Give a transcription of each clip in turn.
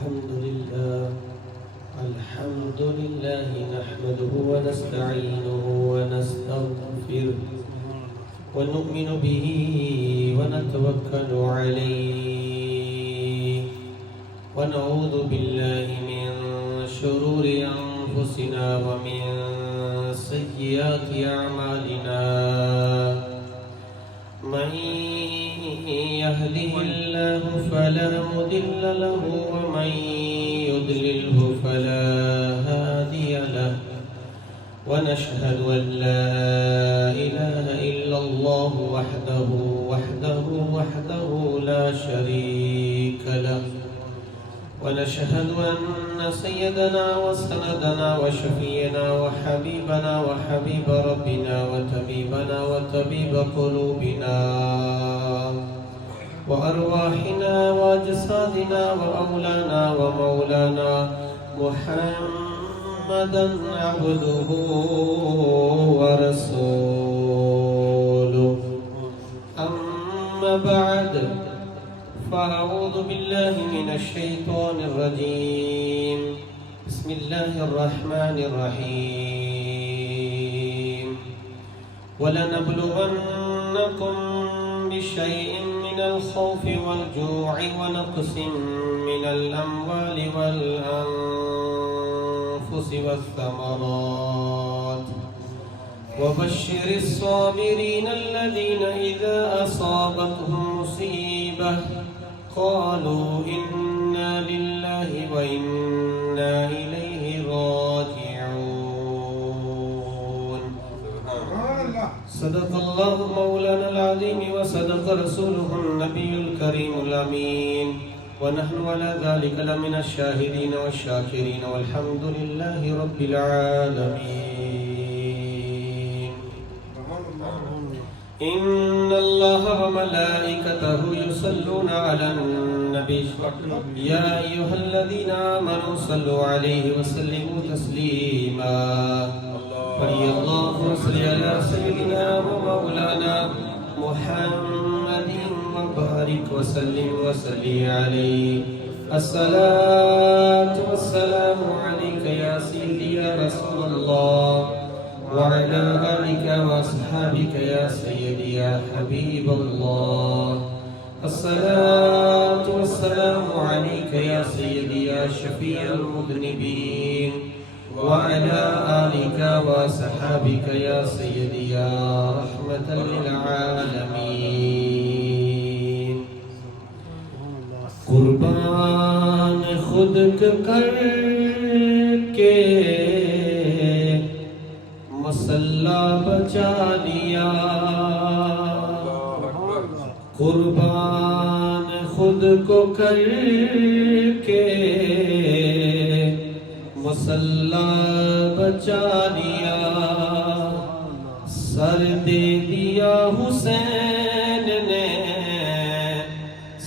الحمد لله نحمده ونستعينه ونستغفره ونؤمن به ونتوكل عليه ونعوذ بالله من شرور أنفسنا ومن سيئات أعمالنا من يهده الله فلا مضل له ومن يضلله فلا هادي له ونشهد أن لا إله إلا الله وحده لا شريك له ونشهد أن سيدنا وسندنا وشفينا وحبيبنا وحبيب ربنا وطبيب قلوبنا وأرواحنا وأجسادنا وأولانا ومولانا محمدا عبده ورسوله أما بعد فأعوذ بالله من الشيطان الرجيم بسم الله الرحمن الرحيم ولنبلونكم بشيء من الخوف والجوع ونقص من الأموال والأنفس والثمرات وبشر الصابرين الذين إذا أصابتهم مصيبة قالوا إنا لله وإنا إليه راجعون صدق الله مولانا العظيم وصدق رسوله النبي الكريم الأمين ونحن على ذلك لمن الشاهدين والشاكرين والحمد لله رب العالمين إن الله وملائكته يصلون على النبي يا أيها الذين آمنوا صلوا عليه وسلموا تسليما اللهم صل على سيدنا ومولانا محمد وبارك وسلم عليه الصلاة والسلام عليك يا سيدي يا رسول الله وعلى آلك وأصحابك يا سيدي يا حبيب الله الصلاة والسلام عليك يا سيدي يا شفيع المذنبين وعلى آلك وأصحابك يا سيدي يا رحمة للعالمين قربان خود کر کے مسلح بچا لیا قربان خود کو کر کے مسلح بچا لیا سر دے دیا حسین نے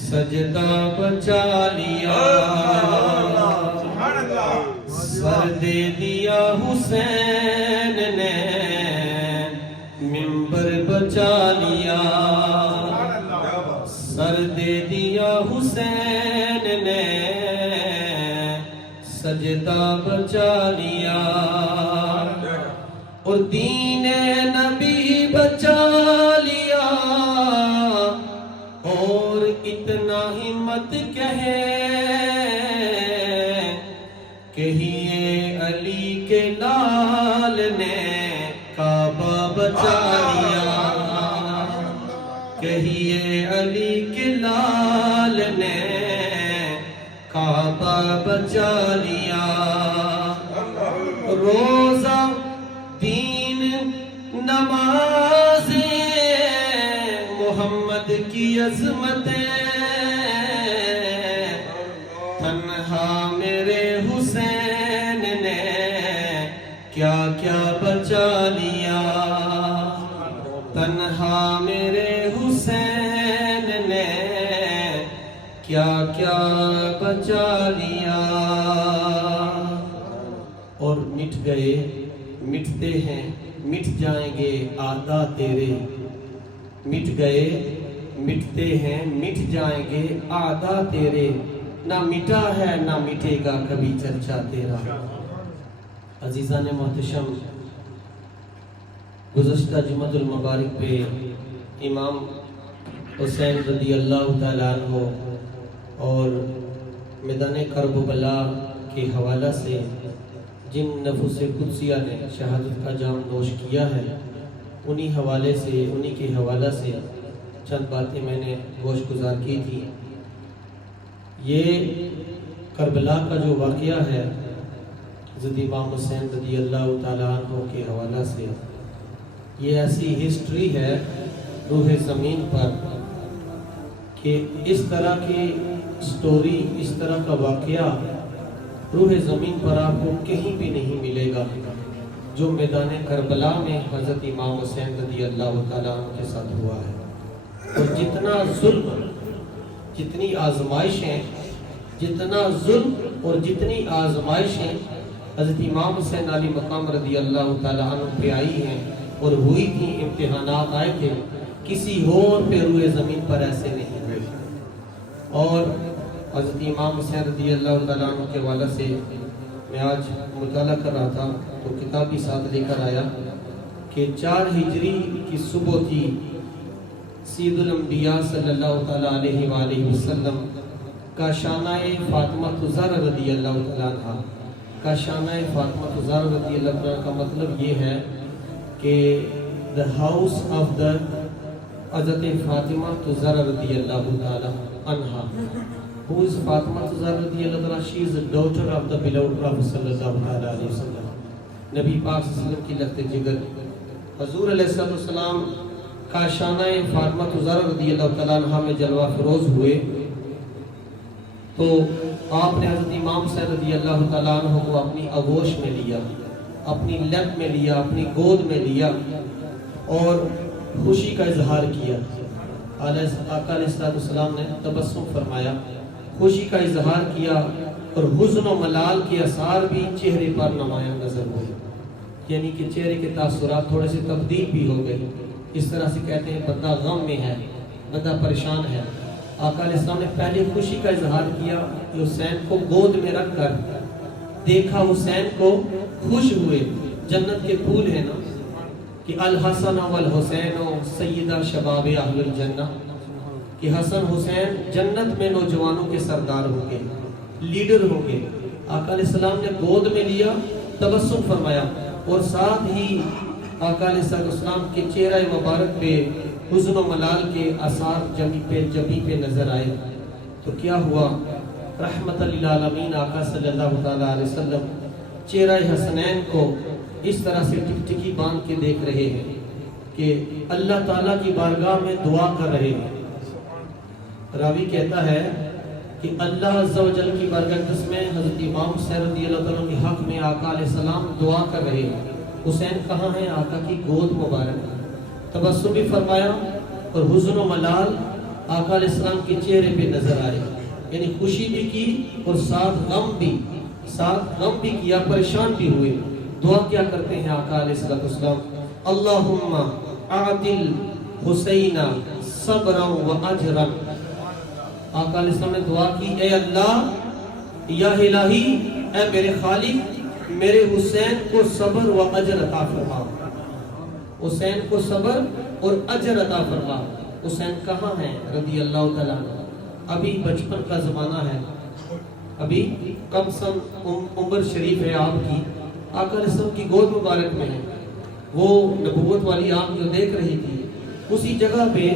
سجدہ بچا لیا سر دے دیا حسین نے منبر بچا لیا سر دے دیا حسین نے سجدہ بچا لیا اور دین نبی بچا لیا اور اتنا ہمت کہے کہیے علی کے لال نے کعبہ بچا لیا کہیے علی کے لال نے کعبہ بچا لیا روزہ دین نمازیں محمد کی عظمتیں تنہا میرے حسین نے کیا کیا بچا لیا تنہا میرے حسین نے کیا کیا بچا لیا اور مٹ گئے مٹتے ہیں مٹ جائیں گے آدھا تیرے مٹ گئے مٹتے ہیں مٹ جائیں گے آدھا تیرے نہ مٹا ہے نہ مٹے گا کبھی چرچا تیرا۔ عزیزان محتشم، گزشتہ جمعۃ المبارک پہ امام حسین رضی اللہ تعالیٰ عنہ اور میدان کرب و بلا کے حوالہ سے جن نفوس قدسیہ نے شہادت کا جام نوش کیا ہے، انہی کے حوالہ سے چند باتیں میں نے گوش گزار کی تھی۔ یہ کربلا کا جو واقعہ ہے حضرت امام حسین رضی اللہ تعالیٰ عنہ کے حوالہ سے، یہ ایسی ہسٹری ہے روح زمین پر کہ اس طرح کی سٹوری، اس طرح کا واقعہ روح زمین پر آپ کو کہیں بھی نہیں ملے گا جو میدان کربلا میں حضرت امام حسین رضی اللہ تعالیٰ عنہ کے ساتھ ہوا ہے۔ اور جتنا ظلم، جتنی آزمائشیں، جتنا ظلم اور جتنی آزمائشیں حضرت امام حسین علی مقام رضی اللہ تعالیٰ عنہ پہ آئی ہیں اور ہوئی تھی، امتحانات آئے تھے، کسی اور پہ روح زمین پر ایسے نہیں ہوئے۔ اور حضرت امام حسین رضی اللہ تعالیٰ عنہ کے حوالے سے میں آج مطالعہ کر رہا تھا تو کتاب بھی ساتھ لے کر آیا کہ 4 ہجری کی صبح تھی، سید الانبیاء صلی اللہ تعالیٰ علیہ وآلہ وسلم کا شانہ فاطمہ الزہرا رضی اللہ تعالیٰ عنہ کا شانہ فاطمہ الزہرا رضی اللہ تعالیٰ کا مطلب یہ ہے کہ the house of the حضرت فاطمہ الزہرا رضی اللہ تعالیٰ عنہ۔ Who is Fatima الزہرا رضی اللہ تعالیٰ؟ She is the daughter of the beloved Prophet صلی اللہ علیہ وسلم، نبی پاک صلی اللہ علیہ وسلم کی لخت جگر۔ حضور علیہ السلام کا شانہ فاطمہ الزہرا رضی اللہ تعالیٰ عنہ میں جلوہ فروز ہوئے تو آپ نے حضرت امام حسین رضی اللہ تعالیٰ عنہ کو اپنی آغوش میں لیا، اپنی لب میں لیا، اپنی گود میں لیا اور خوشی کا اظہار کیا۔ آقا علیہ السلام نے تبسم فرمایا، خوشی کا اظہار کیا اور حزن و ملال کے اثار بھی چہرے پر نمایاں نظر ہوئے، یعنی کہ چہرے کے تاثرات تھوڑے سے تبدیل بھی ہو گئے۔ اس طرح سے کہتے ہیں بندہ غم میں ہے، بندہ پریشان ہے۔ آقا علیہ السلام نے پہلے خوشی کا اظہار کیا کہ حسین کو گود میں رکھ کر دیکھا، حسین کو خوش ہوئے۔ جنت کے پھول ہیں نا کہ الحسن والحسین سیدہ شباب اہل الجنہ، کہ حسن حسین جنت میں نوجوانوں کے سردار ہوں گے، لیڈر ہوں گے۔ آقا علیہ السلام نے گود میں لیا، تبسم فرمایا اور ساتھ ہی آقا علیہ السلام کے چہرہ مبارک پہ حزن و ملال کے آثار جبیں پہ نظر آئے۔ تو کیا ہوا؟ رحمت للعالمین آقا صلی اللہ علیہ وسلم چہرہ حسنین کو اس طرح سے ٹکٹکی باندھ کے دیکھ رہے ہیں کہ اللہ تعالیٰ کی بارگاہ میں دعا کر رہے ہیں۔ راوی کہتا ہے کہ اللہ عز و جل کی بارگاہ میں حضرت امام حسین رضی اللہ تعالیٰ کے حق میں آقا علیہ السلام دعا کر رہے ہیں۔ حسین کہاں ہیں؟ آقا کی گود مبارک۔ تبسم بھی فرمایا اور حزن و ملال آقا علیہ السلام کے چہرے پہ نظر آئے، یعنی خوشی بھی کی اور ساتھ غم بھی کیا، پریشان بھی ہوئے۔ دعا کیا کرتے ہیں آقا علیہ السلام؟ اللہم اعدل حسین صبرا و اجرا۔ آقا علیہ السلام نے دعا کی، اے اللہ، یا الہی، اے میرے خالق، میرے حسین کو صبر و اجر عطا فرما، حسین کو صبر اور اجر عطا فرما۔ حسین کہاں ہیں رضی اللہ تعالیٰ عنہ؟ ابھی بچپن کا زمانہ ہے، ابھی کم سم عمر شریف ہے آپ کی، آقا علیہ السلام کی گود مبارک میں ہے۔ وہ نبوت والی آنکھ جو دیکھ رہی تھی، اسی جگہ پہ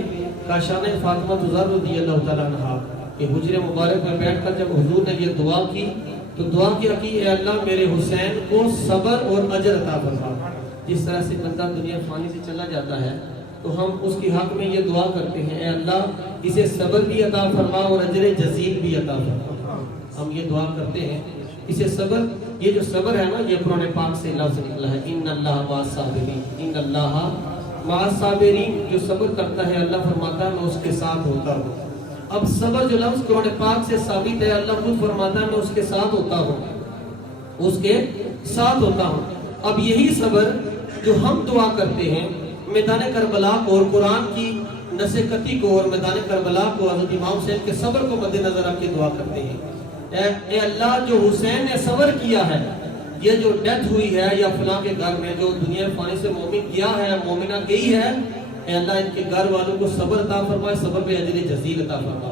کاشانہ فاطمہ الزہرا رضی اللہ تعالیٰ عنہ کہ حجر مبارک میں بیٹھ کر جب حضور نے یہ دعا کی تو دعا کیا کہ اے اللہ میرے حسین کو صبر اور اجر عطا فرما۔ جس طرح سے بندہ دنیا فانی سے چلا جاتا ہے تو ہم اس کے حق میں یہ دعا کرتے ہیں، اے اللہ اسے صبر بھی عطا فرما اور اجر جزیل بھی عطا فرما۔ ہم یہ دعا کرتے ہیں اسے صبر، یہ جو صبر ہے نا، یہ قرآن پاک سے لفظ نکلا ہے، ان اللہ مع الصابرین، ان اللہ مع الصابرین۔ جو صبر کرتا ہے اللہ فرماتا ہے میں اس کے ساتھ ہوتا ہوں۔ اب صبر جو لفظ قرآن پاک سے ثابت ہے، اللہ خود فرماتا ہے میں اس کے ساتھ ہوتا ہوں، اس کے ساتھ ہوتا ہوں۔ اب یہی صبر جو ہم دعا کرتے ہیں میدان کربلا کو اور قرآن کی نسختی کو اور میدان کربلا کو حضرت امام حسین کے صبر کو مد نظر رکھ کے دعا کرتے ہیں اے اللہ جو حسین نے صبر کیا ہے، یہ جو ڈیتھ ہوئی ہے یا فلاں کے گھر میں جو دنیا فانی سے مومن گیا ہے، مومنہ گئی ہے، اے اللہ ان کے گھر والوں کو صبر عطا فرمائے، صبر پہ اجر جزیل عطا فرما۔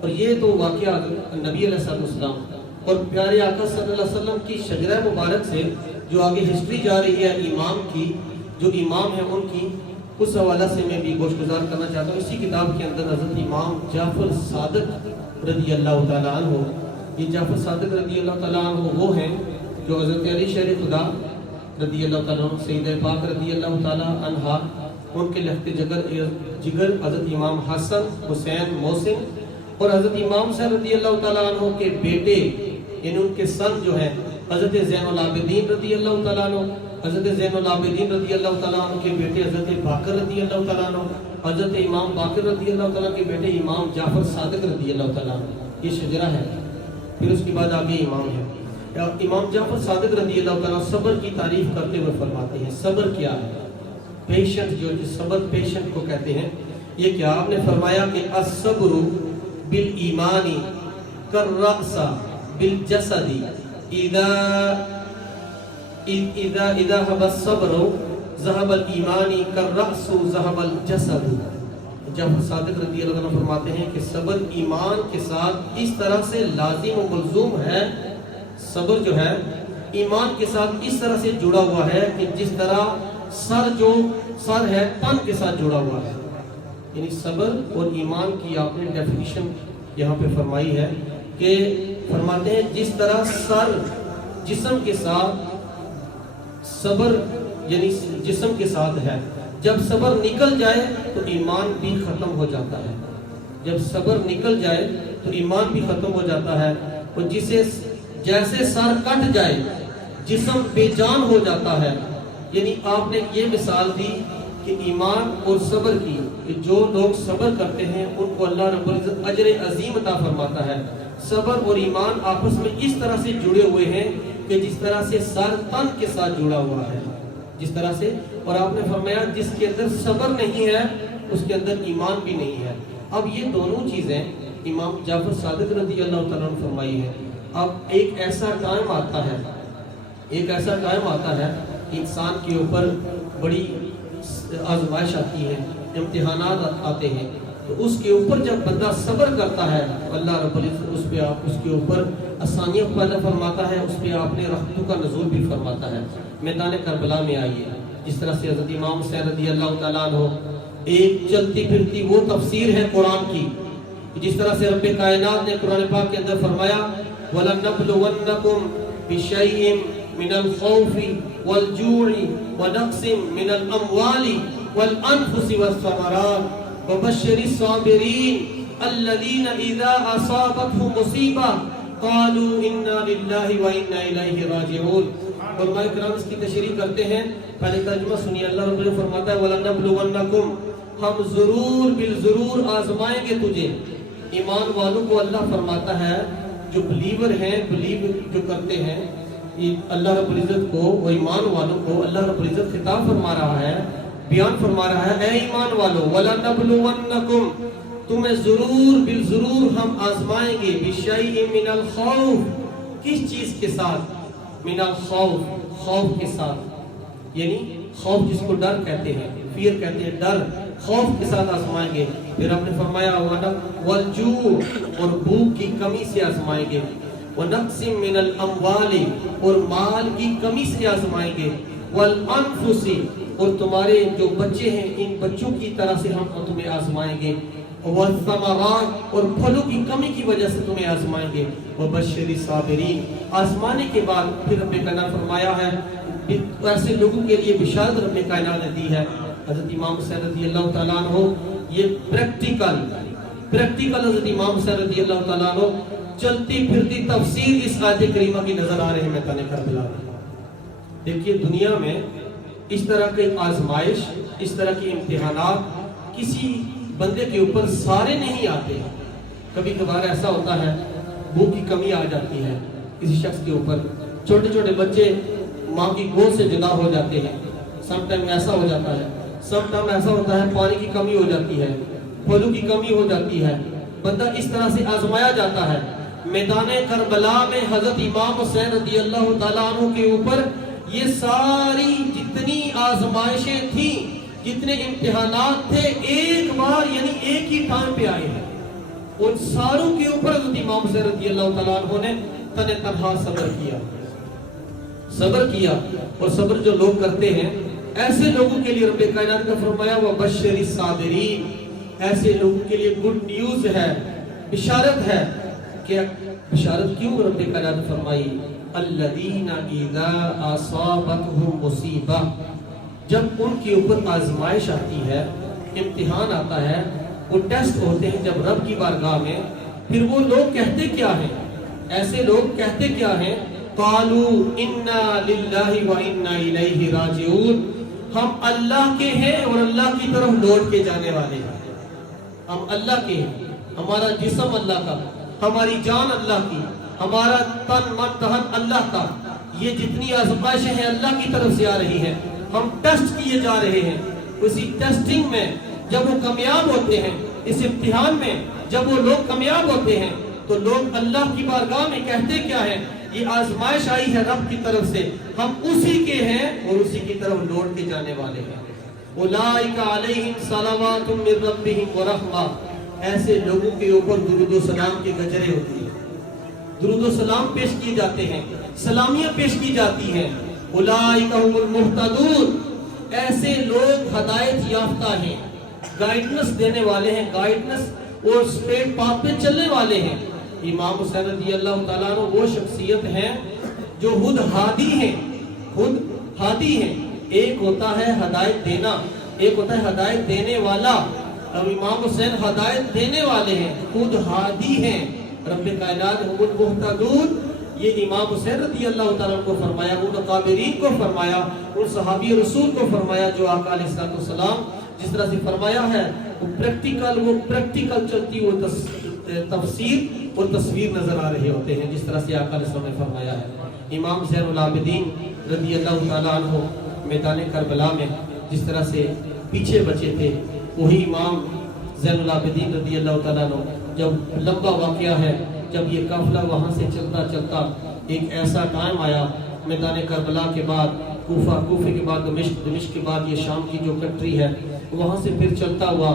اور یہ تو واقعہ نبی علیہ السلام اور پیارے آقا صلی اللہ علیہ وسلم کی شجرہ مبارک سے جو آگے ہسٹری جا رہی ہے امام کی، جو امام ہیں ان کی، اس حوالہ سے میں بھی گوش گزار کرنا چاہتا ہوں۔ اسی کتاب کے اندر حضرت امام جعفر صادق رضی اللہ تعالیٰ عنہ، یہ جعفر صادق رضی اللہ تعالیٰ عنہ وہ ہیں جو حضرت علی شیر خدا رضی اللہ تعالیٰ عنہ، سید پاک رضی اللہ تعالیٰ عنہ، ان کے لخت جگر حضرت امام حسن، حسین، محسن اور حضرت امام حسین رضی اللہ تعالیٰ عنہ کے بیٹے، یعنی ان کے سن جو ہیں حضرت زین العابدین رضی اللہ تعالیٰ عنہ، حضرت زین العابدین رضی اللہ تعالیٰ عنہ کے بیٹے حضرت باقر رضی اللہ تعالیٰ عنہ، حضرت امام باقر رضی اللہ تعالیٰ کے بیٹے امام جعفر صادق رضی اللہ تعالیٰ عنہ، یہ شجرہ ہے۔ پھر اس کے بعد آگے امام ہے امام جعفر صادق رضی اللہ تعالیٰ صبر کی تعریف کرتے ہوئے فرماتے ہیں، صبر کیا ہے؟ پیشنٹ، جو صبر پیشنٹ کو کہتے ہیں، یہ کیا؟ آپ نے فرمایا کہ الصبر بالایمان کالرأس بالجسد اذا ذهب الصبر ذهب الایمان کالرأس ذهب الجسد۔ جعفر صادق رضی اللہ عنہ فرماتے ہیں کہ صبر ایمان کے ساتھ اس طرح سے لازم و ملزوم ہے، صبر جو ہے ایمان کے ساتھ اس طرح سے جڑا ہوا ہے کہ جس طرح سر ہے تن کے ساتھ جڑا ہوا ہے۔ یعنی صبر اور ایمان کی آپ نے ڈیفینیشن یہاں پہ فرمائی ہے کہ فرماتے ہیں جس طرح سر جسم کے ساتھ، صبر یعنی جسم کے ساتھ ہے، جب صبر نکل جائے تو ایمان بھی ختم ہو جاتا ہے، جب صبر نکل جائے تو ایمان بھی ختم ہو جاتا ہے۔ اور جسے جیسے سر کٹ جائے جسم بے جان ہو جاتا ہے۔ یعنی آپ نے یہ مثال دی کہ ایمان اور صبر کی، کہ جو لوگ صبر کرتے ہیں ان کو اللہ رب العزت اجر عظیم عطا فرماتا ہے۔ صبر اور ایمان آپس میں اس طرح سے جڑے ہوئے ہیں کہ جس طرح سے سر تن کے ساتھ جڑا ہوا ہے، جس طرح سے۔ اور آپ نے فرمایا جس کے اندر صبر نہیں ہے اس کے اندر ایمان بھی نہیں ہے۔ اب یہ دونوں چیزیں امام جعفر صادق رضی اللہ تعالیٰ نے فرمائی ہے۔ اب ایک ایسا ٹائم آتا ہے انسان کے اوپر بڑی آزمائش آتی ہے، امتحانات آتے ہیں، تو اس کے اوپر جب بندہ صبر کرتا ہے اللہ رب العزت اس کے اوپر آسانیاں پیدا فرماتا ہے، اس پہ آپ نے رحمتوں کا نزول بھی فرماتا ہے۔ میدان کربلا میں آئیے، جس طرح سے حضرت امام حسین رضی اللہ تعالیٰ عنہ ایک چلتی پھرتی وہ تفسیر ہے قرآن کی، جس طرح سے رب کائنات نے قرآن پاک کے اندر فرمایا وَلَنَبْلُوَنَّكُمْ بِشَيْءٍ مِنَ الْخَوْفِ وَالْجُوعِ وَنَقْصٍ مِنَ الْأَمْوَالِ وَالْأَنفُسِ وَالثَّمَرَاتِ وَبَشِّرِ الصَّابِرِينَ الَّذِينَ إِذَا أَصَابَتْهُمْ مُصِيبَةٌ قَالُوا إِنَّا لِلَّهِ وَإِنَّا إِلَيْهِ رَاجِعُونَ۔ علماء کرام اس کی تشریح کرتے ہیں، پہلے ترجمہ سنیے۔ اللہ رب العزت فرماتا ہے وَلَنَبْلُوَنَّكُمْ، ہم ضرور بالضرور آزمائیں گے تجھے۔ ایمان والوں کو اللہ فرماتا ہے، جو بلیور ہیں، بلیو جو کرتے ہیں اللہ رب العزت کو، وہ ایمان والوں کو اللہ رب العزت خطاب فرما رہا ہے، بیان فرما رہا ہے، اے ایمان والو وَلَنَبْلُوَنَّكُمْ، تمہیں ضرور بالضرور ہم آزمائیں گے، بِشَيْءٍ مِنَ الْخَوْفِ، کس چیز کے ساتھ؟ من الخوف، خوف کے ساتھ، یعنی خوف جس کو ڈر کہتے ہیں، فیئر کہتے ہیں، ڈر، خوف کے ساتھ آزمائیں گے۔ پھر آپ نے فرمایا والجوع، اور بھوک کی کمی سے آزمائیں گے، وَنَقْصٍ مِّنَ الْأَمْوَالِ، اور مال کی کمی سے آزمائیں گے، وَالْأَنفُسِ، اور تمہارے جو بچے ہیں ان بچوں کی طرح سے ہم تمہیں آزمائیں گے، وَالثَّمَرَاتِ، اور پھلوں کی کمی کی وجہ سے تمہیں آزمائیں گے، وَبَشِّرِ الصَّابِرِينَ، آزمانے کے بعد پھر رب کائنات فرمایا ہے ایسے لوگوں کے لیے بشارت رب کائنات نے دی ہے۔ حضرت امام حسین رضی اللہ تعالیٰ عنہ، یہ پریکٹیکل حضرت امام حسین رضی اللہ تعالیٰ عنہ چلتی پھرتی تفسیر اس آیت کریمہ کی نظر آ رہے ہیں میدان کربلا میں۔ دیکھیے دنیا میں اس طرح کی آزمائش، اس طرح کی امتحانات کسی بندے کے اوپر سارے نہیں آتے، کبھی کبھار ایسا ہوتا ہے بھوک کی کمی آ جاتی ہے کسی شخص کے اوپر، چھوٹے چھوٹے بچے ماں کی گود سے جدا ہو جاتے ہیں، سم ٹائم ایسا ہو جاتا ہے، سم ٹائم ایسا ہوتا ہے پانی کی کمی ہو جاتی ہے، پھلوں کی کمی ہو جاتی ہے، بندہ اس طرح سے آزمایا جاتا ہے۔ میدان کربلا میں حضرت امام حسین رضی اللہ تعالیٰ عنہ کے اوپر یہ ساری جتنی آزمائشیں تھیں، جتنے امتحانات تھے، ایک بار یعنی ایک ہی ٹائم پہ آئے ہیں، ان ساروں کے اوپر حضرت امام حسین رضی اللہ تعالیٰ عنہ نے تنہا صبر کیا. اور صبر جو لوگ کرتے ہیں ایسے لوگوں کے لیے رب کائنات کا فرمایا وَبَشِّرِ الصَّابِرِينَ، ایسے لوگوں کے لیے گڈ نیوز ہے، بشارت ہے. کہ بشارت کیوں رب کائنات نے فرمائی الَّذِينَ إِذَا أَصَابَتْهُمْ مُصِيبَةٌ، جب ان کے اوپر آزمائش آتی ہے، امتحان آتا ہے، وہ ٹیسٹ ہوتے ہیں جب رب کی بارگاہ میں، پھر وہ لوگ کہتے کیا ہیں؟ ایسے لوگ کہتے کیا ہیں؟ قَالُوا إِنَّا لِلَّهِ وَإِنَّا إِلَيْهِ رَاجِعُونَ، ہم اللہ کے ہیں اور اللہ کی طرف لوٹ کے جانے والے ہیں. ہم اللہ کے ہیں، ہمارا جسم اللہ کا، ہماری جان اللہ کی، ہمارا تن من دہن اللہ کا. یہ جتنی آزمائشیں ہیں اللہ کی طرف سے آ رہی ہیں، ہم ٹیسٹ کیے جا رہے ہیں. اسی ٹیسٹنگ میں جب وہ کامیاب ہوتے ہیں، اس امتحان میں جب وہ لوگ کامیاب ہوتے ہیں، تو لوگ اللہ کی بارگاہ میں کہتے کیا ہے؟ یہ آزمائش آئی ہے رب کی طرف سے، ہم اسی کے ہیں اور اسی کی طرف لوٹ کے جانے والے ہیں. اولئک علیہم صلوات من ربہم ورحمہ، ایسے لوگوں کے اوپر درود و سلام کی گجریں ہوتی ہیں، درود و سلام پیش کیے جاتے ہیں، سلامیاں پیش کی جاتی ہیں. اولئک هم المہتدون، ایسے لوگ ہدایت یافتہ ہیں، گائیڈنس دینے والے ہیں، گائیڈنس اور اسٹریٹ پاتھ پہ چلنے والے ہیں. امام حسین رضی اللہ تعالیٰ عنہ وہ شخصیت ہیں جو خود ہادی ہیں، خود ہادی ہیں. ایک ہوتا ہے ہدایت دینا، ایک ہوتا ہے ہدایت دینے والا. اب امام حسین ہدایت دینے والے ہیں، خود ہادی ہیں. رب کائنات ہم المہتدون، یہ امام حسین رضی اللہ تعالیٰ عنہ کو فرمایا، ان اکابرین کو فرمایا، ان صحابی رسول کو فرمایا جو آقا علیہ السلام جس طرح سے فرمایا ہے وہ پریکٹیکل چلتی وہ تفسیر اور تصویر نظر آ رہے ہوتے ہیں، جس طرح سے آقا علیہ السلام نے فرمایا ہے. امام زین العابدین رضی اللہ تعالیٰ عنہ میدان کربلا میں جس طرح سے پیچھے بچے تھے، وہی امام زین العابدین رضی اللہ تعالیٰ عنہ جب لمبا واقعہ ہے، جب یہ قافلہ وہاں سے چلتا چلتا ایک ایسا ٹائم آیا میدان کربلا کے بعد کوفے کے بعد دمشق کے بعد یہ شام کی جو کنٹری ہے وہاں سے پھر چلتا ہوا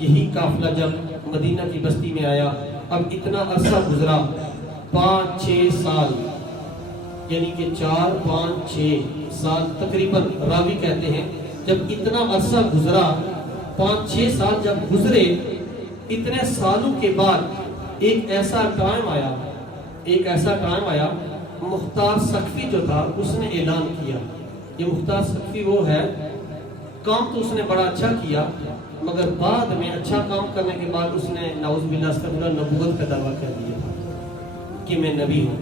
یہی قافلہ جب مدینہ کی بستی میں آیا. اب اتنا عرصہ گزرا، 5-6 سال، یعنی کہ 4-5-6 سال تقریباً راوی کہتے ہیں. جب اتنا عرصہ گزرا، 5-6 سال جب گزرے، اتنے سالوں کے بعد ایک ایسا ٹائم آیا مختار سقفی جو تھا اس نے اعلان کیا. یہ مختار سقفی وہ ہے، کام تو اس نے بڑا اچھا کیا، مگر بعد میں اچھا کام کرنے کے بعد اس نے نعوذ باللہ استغفر اللہ نبوت کا دعویٰ کر دیا کہ میں نبی ہوں،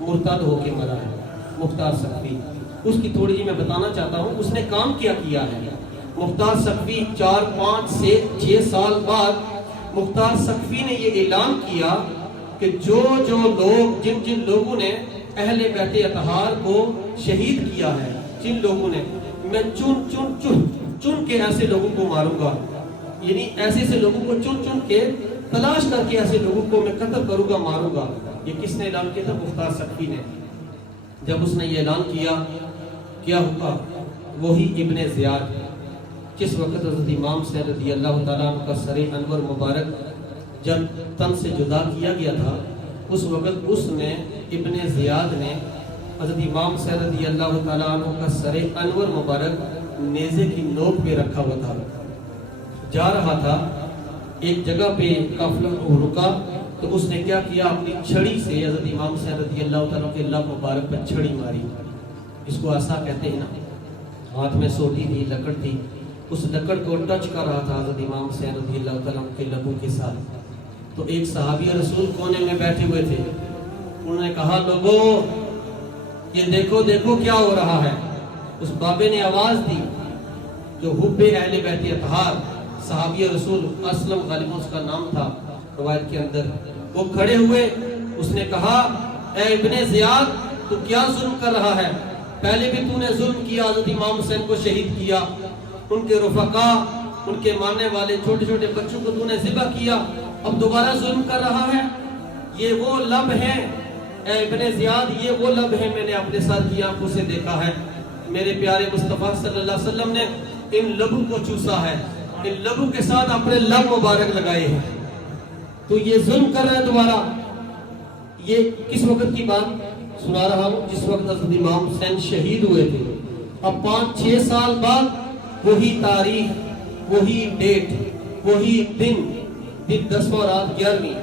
مرتد ہو کے مرا ہے مختار سقفی. اس کی تھوڑی جی میں بتانا چاہتا ہوں اس نے کام کیا ہے. مختار سقفی 4-5-6 سال بعد مختار سقفی نے یہ اعلان کیا کہ جو لوگ جن لوگوں نے اہل بیت اطہار کو شہید کیا ہے، جن لوگوں نے، میں چن کے ایسے لوگوں کو ماروں گا، یعنی ایسے لوگوں کو چن کے تلاش کر کے ایسے لوگوں کو میں قتل کروں گا، ماروں گا. یہ کس نے اعلان کیا تھا؟ مختار سقفی نے. جب اس نے یہ اعلان کیا ہوا وہی ابن زیاد، جس وقت حضرت امام حسین رضی اللہ تعالیٰ عنہ کا سر انور مبارک جب تن سے جدا کیا گیا تھا، اس وقت اس نے ابن زیاد نے حضرت امام حسین رضی اللہ تعالیٰ عنہ کا سر انور مبارک نیزے کی نوک پہ رکھا ہوا تھا. جا رہا تھا، ایک جگہ پہ قافلہ رکا تو اس نے کیا کیا، اپنی چھڑی سے حضرت امام حسین رضی اللہ تعالیٰ کے اللہ مبارک پر چھڑی ماری. اس کو عصا کہتے ہیں نا. ہاتھ میں سوٹی تھی، لکڑ تھی، اس لکڑ کو ٹچ کر رہا تھا حضرت امام حسین رضی اللہ تعالیٰ کے لبوں کے ساتھ. تو ایک صحابی رسول کونے میں بیٹھے ہوئے تھے، انہوں نے کہا لوگوں یہ دیکھو کیا ہو رہا ہے. اس بابے نے آواز دی جو حب اہل بیت اطہار صحابی رسول اسلم غالباً اس کا نام تھا روایت کے اندر، وہ کھڑے ہوئے. اس نے کہا اے ابن زیاد تو کیا ظلم کر رہا ہے؟ پہلے بھی تو نے ظلم کیا، حضرت امام حسین کو شہید کیا، ان کے رفقا، ان کے ماننے والے چھوٹے چھوٹے بچوں کو تو نے ذبح کیا، اب دوبارہ ظلم کر رہا ہے. یہ وہ لب ہیں اے ابن زیاد، یہ وہ لب ہیں میں نے اپنے سر کی آنکھوں سے دیکھا ہے، میرے پیارے مصطفیٰ صلی اللہ علیہ وسلم نے ان لبوں کو چوسا ہے، ان لبوں کے ساتھ اپنے لب مبارک لگائے ہیں۔ تو یہ ظلم کر رہا ہے دوبارہ۔ یہ کس وقت کی بات سنا رہا ہوں؟ جس وقت حضرت امام حسین شہید ہوئے تھے۔ اب 5-6 سال بعد وہی تاریخ، وہی ڈیٹ، وہی دن 10واں رات 11ویں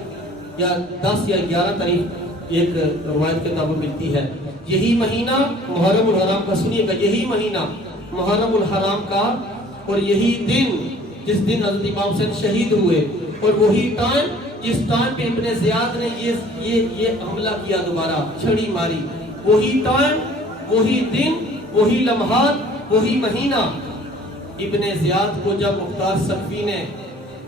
یا 10 یا 11 تاریخ ایک روایت کے مطابق ملتی ہے۔ یہی مہینہ محرم الحرام کا، سنیے گا، یہی مہینہ محرم الحرام کا اور یہی دن جس دن حضرت امام حسین شہید ہوئے، اور وہی ٹائم جس ٹائم پہ ابن زیاد نے یہ حملہ کیا، دوبارہ چھڑی ماری، وہی ٹائم، وہی دن، وہی لمحات، وہی مہینہ۔ ابن زیاد کو جب مختار سقفی نے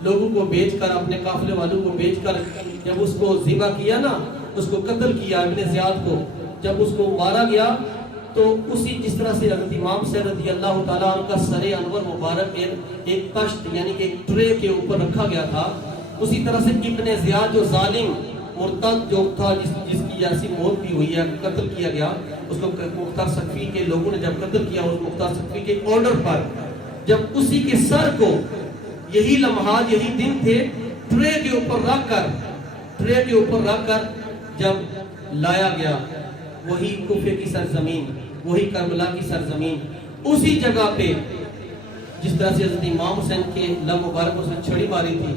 لوگوں کو بیچ کر، اپنے قافلے والوں کو بیچ کر جب اس کو ذبح کیا نا، اس کو قتل کیا ابن زیاد کو، جب اس کو مارا گیا تو اسی جس طرح سے حضرت امام حسین رضی اللہ تعالیٰ عنہ کا سر انور مبارک ایک تشت یعنی کہ ایک ٹرے کے اوپر رکھا گیا تھا، اسی طرح سے ابن زیاد جو ظالم مرتد جو تھا، جس کی ایسی موت بھی ہوئی ہے، قتل کیا گیا، اس کو مختار سقفی کے لوگوں نے جب قتل کیا، اس مختار سقفی کے آرڈر پر، جب اسی کے سر کو یہی لمحات، یہی دن تھے، ٹرے کے اوپر رکھ کر جب لایا گیا، وہی کوفے کی سرزمین، وہی کربلا کی سرزمین، اسی جگہ پہ جس طرح سے حضرت امام حسین کے لب مبارک اس نے چھڑی ماری تھی،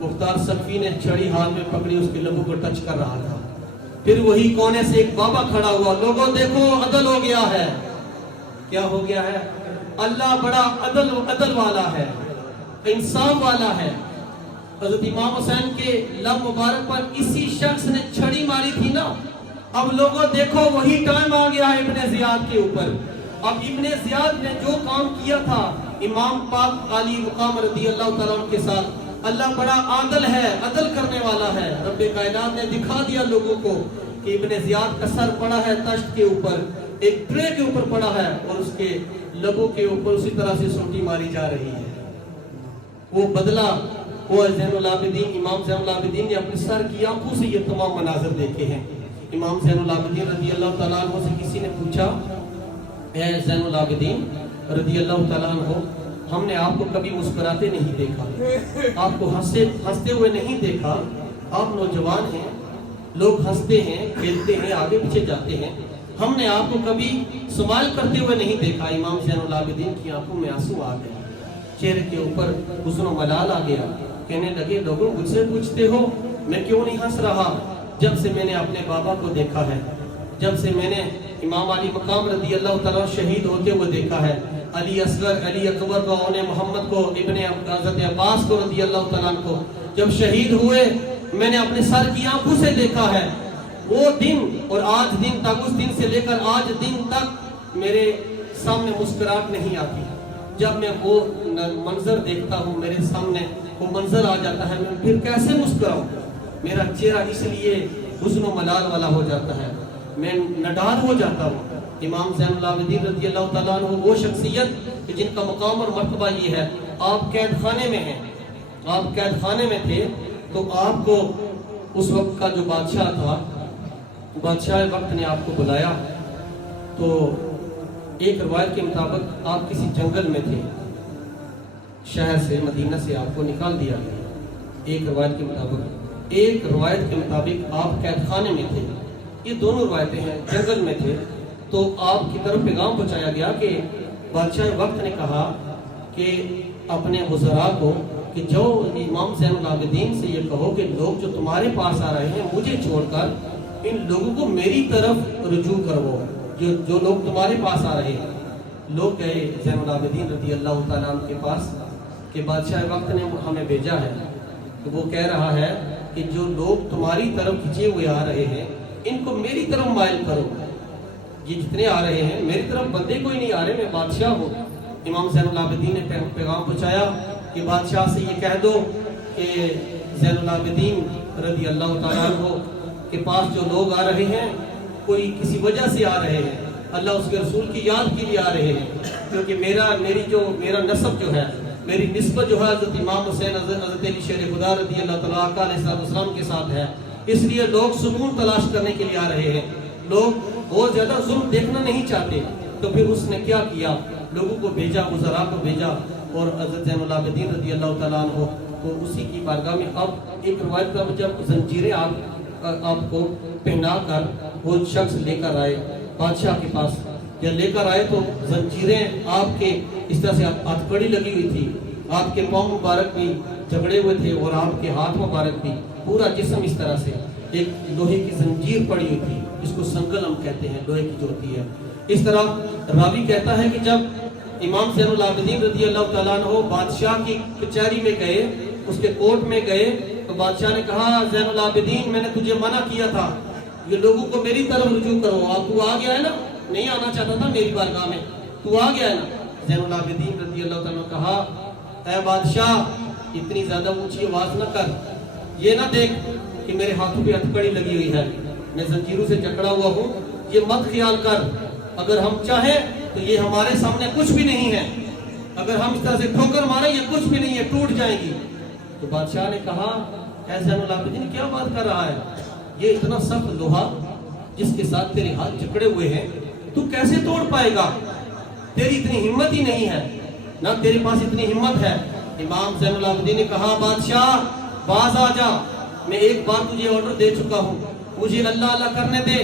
مختار سقفی نے چھڑی ہاتھ میں پکڑی، اس کے لبوں کو ٹچ کر رہا تھا۔ پھر وہی کونے سے ایک بابا کھڑا ہوا، لوگوں دیکھو عدل ہو گیا ہے۔ کیا ہو گیا ہے؟ اللہ بڑا عدل والا ہے، انصاف والا ہے۔ حضرت امام حسین کے لب مبارک پر اسی شخص نے چھڑی ماری تھی نا، اب لوگوں دیکھو وہی ٹائم آ گیا ہے ابن زیاد کے اوپر۔ اب ابن زیاد نے جو کام کیا تھا امام پاک علی مقام رضی اللہ تعالیٰ عنہ کے ساتھ، اللہ بڑا عادل ہے، عدل کرنے والا ہے۔ رب کائنات نے دکھا دیا لوگوں کو کہ ابن زیاد کا سر پڑا ہے تشت کے اوپر، ایک ٹرے کے اوپر پڑا ہے، اور اس کے لبوں کے اوپر اسی طرح سے سوٹی ماری جا رہی ہے۔ وہ بدلہ، وہ زین العابدین، امام زین العابدین نے اپنے سر کی آنکھوں سے یہ تمام مناظر دیکھے ہیں۔ امام زین العابدین رضی اللہ تعالیٰ عنہ سے کسی نے پوچھا، اے زین العابدین رضی اللہ تعالیٰ عنہ، ہم نے آپ کو کبھی مسکراتے نہیں دیکھا، آپ کو ہنستے ہوئے نہیں دیکھا، آپ نوجوان ہیں، لوگ ہنستے ہیں، کھیلتے ہیں، آگے پیچھے جاتے ہیں، ہم نے آپ کو کبھی سمائل کرتے ہوئے نہیں دیکھا۔ امام زین العابدین کی آنکھوں میں آنسو آ گئے، چہرے کے اوپر حزن و ملال آ گیا، کہنے لگے لوگوں مجھ سے پوچھتے ہو میں کیوں نہیں ہنس رہا؟ جب سے میں نے اپنے بابا کو دیکھا ہے، جب سے میں نے امام علی مقام رضی اللہ تعالیٰ شہید ہوتے ہوئے دیکھا ہے، علی اصغر، علی اکبر کو، اونے محمد کو، ابن حضرت عباس کو رضی اللہ تعالیٰ کو جب شہید ہوئے میں نے اپنے سر کی آنکھوں سے دیکھا ہے۔ وہ دن اور آج دن تک، اس دن سے لے کر آج دن تک میرے سامنے مسکراہٹ نہیں آتی۔ جب میں وہ منظر دیکھتا ہوں، میرے سامنے وہ منظر آ جاتا ہے، میں پھر کیسے مسکراؤں؟ میرا چہرہ اس لیے حزن و ملال والا ہو جاتا ہے، میں نڈال ہو جاتا ہوں۔ امام زین العابدین رضی اللہ تعالیٰ عنہ وہ شخصیت جن کا مقام اور مرتبہ یہ ہے، آپ قید خانے میں ہیں، آپ قید خانے میں تھے، تو آپ کو اس وقت کا جو بادشاہ تھا، بادشاہ وقت نے آپ کو بلایا، تو ایک روایت کے مطابق آپ کسی جنگل میں تھے، شہر سے، مدینہ سے آپ کو نکال دیا گیا۔ ایک روایت کے مطابق آپ قید خانے میں تھے، یہ دونوں روایتیں ہیں، جنگل میں تھے، تو آپ کی طرف پیغام پہنچایا گیا کہ بادشاہ وقت نے کہا کہ اپنے وزراء کو کہ جو امام زین العابدین سے یہ کہو کہ لوگ جو تمہارے پاس آ رہے ہیں مجھے چھوڑ کر ان لوگوں کو میری طرف رجوع کرو، جو لوگ تمہارے پاس آ رہے ہیں۔ لوگ گئے زین العابدین رضی اللہ تعالیٰ عنہ کے پاس کہ بادشاہ وقت نے ہمیں بھیجا ہے، تو وہ کہہ رہا ہے کہ جو لوگ تمہاری طرف کھچے ہوئے آ رہے ہیں ان کو میری طرف مائل کرو، یہ جتنے آ رہے ہیں میری طرف بندے کوئی نہیں آ رہے، میں بادشاہ ہوں۔ امام زین العابدین نے پیغام پہنچایا کہ بادشاہ سے یہ کہہ دو کہ زین العابدین رضی اللہ تعالیٰ عنہ کے پاس جو لوگ آ رہے ہیں کوئی کسی وجہ سے آ رہے ہیں، اللہ اس کے رسول کی یاد کے لیے آ رہے ہیں، کیونکہ میرا نسب جو ہے، میری نسبت جو ہے حضرت امام حسین حضرت علی شیر خدا رضی اللہ تعالیٰ علیہ السلام کے ساتھ ہے، اس لیے لوگ سکون تلاش کرنے کے لیے آ رہے ہیں، لوگ بہت زیادہ ظلم دیکھنا نہیں چاہتے۔ تو پھر اس نے کیا کیا، لوگوں کو بھیجا، وزراء کو بھیجا، اور حضرت زین العابدین رضی اللہ تعالیٰ عنہ کو اسی کی بارگاہ میں اب ایک روایت کا جب زنجیریں آپ کو پہنا کر وہ شخص لے کر آئے بادشاہ کے پاس، یا لے کر آئے تو زنجیریں آپ کے اس طرح سے ہتھکڑی لگی ہوئی تھی، آپ کے پاؤں مبارک بھی جھگڑے ہوئے تھے، اور آپ کے ہاتھ مبارک بھی، پورا جسم اس طرح سے ایک لوہے کی زنجیر پڑی ہوئی تھی، اس کو سنگل ہم کہتے ہیں، لوہے کی جو ہوتی ہے۔ اس طرح راوی کہتا ہے کہ جب امام زین العابدین رضی اللہ تعالیٰ عنہ بادشاہ کی کچہری میں گئے، اس کے کورٹ میں گئے، تو بادشاہ نے کہا زین العابدین میں نے تجھے منع کیا تھا، یہ لوگوں کو میری طرف رجوع کرو، آپ تو آ گیا ہے نا، نہیں آنا چاہتا تھا میری بارگاہ میں، تو آ گیا ہے نا۔ زین العابدین رضی اللہ تعالیٰ نے کہا اے بادشاہ اتنی زیادہ اونچی آواز نہ کر، یہ نہ دیکھ کہ میرے ہاتھوں پہ ہتھکڑی لگی ہوئی ہے، میں زنجیروں سے جکڑا ہوا ہوں، یہ مت خیال کر، اگر ہم چاہیں تو یہ ہمارے سامنے کچھ بھی نہیں ہے، اگر ہم اس طرح سے ٹھوکر ماریں یہ کچھ بھی نہیں ہے، ٹوٹ جائیں گی۔ تو بادشاہ نے کہا اے زین العابدین کیا بات کر رہا ہے، یہ اتنا سخت لوہا جس کے ساتھ تیرے ہاتھ جکڑے ہوئے ہیں تو کیسے توڑ پائے گا، تیری اتنی ہمت ہی نہیں ہے، نہ تیرے پاس اتنی ہمت ہے۔ امام زین العابدین نے کہا بادشاہ باز آ جا، میں ایک بار تجھے آرڈر دے چکا ہوں، مجھے اللہ اللہ کرنے دے،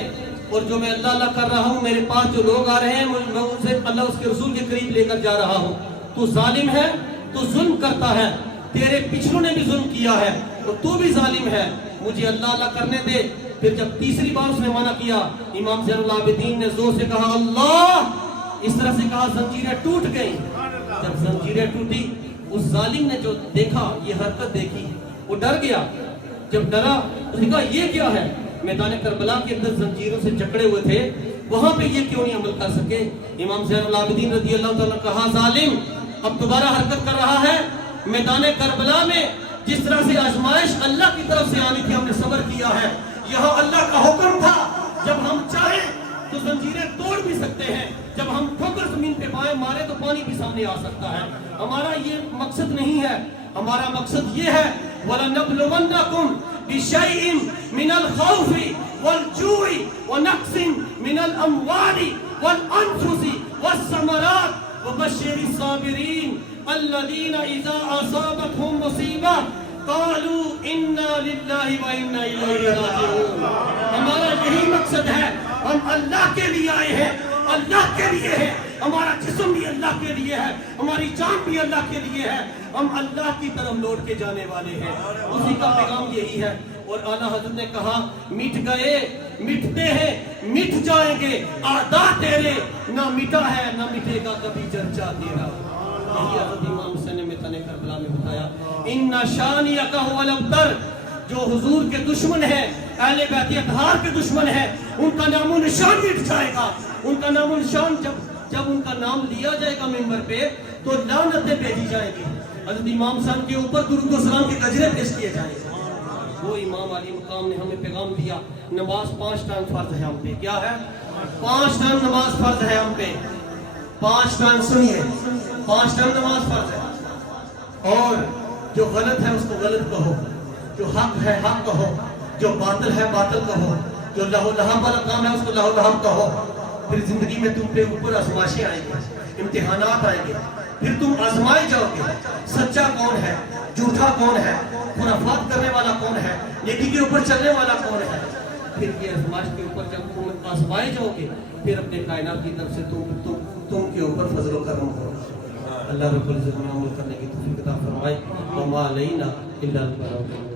اور جو میں اللہ اللہ کر رہا ہوں میرے پاس جو لوگ آ رہے ہیں میں ان سے اللہ اس کے رسول کے قریب لے کر جا رہا ہوں، تو ظالم ہے، تو ظلم کرتا ہے، تیرے پچھلوں نے بھی ظلم کیا ہے اور تو بھی ظالم ہے، مجھے اللہ اللہ کرنے دے۔ پھر جب تیسری بار اس نے منع کیا، امام زین العابدین نے زور سے کہا اللہ، اس طرح سے کہا زنجیریں ٹوٹ گئیں۔ جب زنجیریں ٹوٹی اس ظالم نے جو دیکھا، یہ حرکت دیکھی، وہ ڈر گیا، جب ڈرا اس نے کہا یہ کیا ہے، میدان کربلا کے اندر زنجیروں سے جکڑے ہوئے تھے، وہاں پہ یہ کیوں نہیں عمل کر سکے۔ امام زین العابدین رضی اللہ تعالیٰ کہا ظالم اب دوبارہ حرکت کر رہا ہے، میدان کربلا میں جس طرح سے آزمائش اللہ کی طرف سے آنی تھی ہم نے صبر کیا ہے، یہاں اللہ کا حکم تھا جب ہم چاہیں تو زنجیریں توڑ بھی سکتے ہیں، جب ہم ٹھوکر زمین پہ پائے مارے تو پانی بھی سامنے آ سکتا ہے۔ ہمارا یہ مقصد نہیں ہے، ہمارا مقصد یہ ہے وَلَنَبْلُوَنَّكُمْ بِشَيْءٍ مِنَ الْخَوْفِ وَالْجُوعِ وَنَقْصٍ مِنَ الْأَمْوَالِ وَالْأَنفُسِ وَالثَّمَرَاتِ وَبَشِّرِ الصَّابِرِينَ الَّذِينَ إِذَا أَصَابَتْهُمْ مُصِيبَةٌ قَالُوا إِنَّا لِلَّهِ وَإِنَّا إِلَيْهِ رَاجِعُونَ۔ ہمارا یہی مقصد ہے، ہم اللہ کے لیے آئے ہیں، اللہ کے لیے ہے، ہمارا جسم بھی اللہ کے لیے ہے، ہماری جان بھی اللہ کے لیے ہے، ہم اللہ کی طرف لوٹ کے جانے والے ہیں، اسی کا پیغام یہی ہے۔ اور اعلیٰ حضرت نے کہا مٹ گئے مٹتے ہیں مٹ جائیں گے اعداء تیرے، نہ مٹا ہے نہ مٹے گا کبھی چرچا تیرا۔ یہی حضرت امام حسین نے میدان کربلا میں بتایا ان شانئک ھو الابتر، جو حضور کے دشمن ہیں، اہل بیت اطہار کے دشمن ہیں، ان کا نام و نشان مٹ جائے گا، ان کا نام و نشان جب ان کا نام لیا جائے گا ممبر پہ تو لعنتیں بھیجی جائیں گی، حضرت امام صاحب کے اوپر درود و سلام کے گجرے پیش کیے جائیں گے۔ وہ امام علی مقام نے ہمیں پیغام دیا نماز 5 ٹائم فرض ہے ہم پہ، کیا ہے 5 ٹائم نماز فرض ہے ہم پہ، 5 ٹائم سنیے 5 ٹائم نماز فرض ہے، اور جو غلط ہے اس کو غلط کہو، جو حق ہے حق کہو، جو باطل ہے باطل کہو، جو لہو لہب والا کام ہے اس کو لہو لہب کہو۔ پھر زندگی میں تم پہ اوپر آزمائشیں آئیں گے، امتحانات آئیں گے، پھر تم آزمائے جاؤ گے، سچا کون ہے جھوٹا کون ہے، خرافات کرنے والا کون ہے، نیکی کے اوپر چلنے والا کون ہے۔ پھر یہ آزمائش کے اوپر جب تم آزمائے جاؤ گے پھر اپنے کائنات کی طرف سے تم کے اوپر فضل و کرم ہوگا۔ اللہ رب العزت ہمیں عمل کرنے کی توفیق عطا فرمائے۔ وما علینا الا البلاغ۔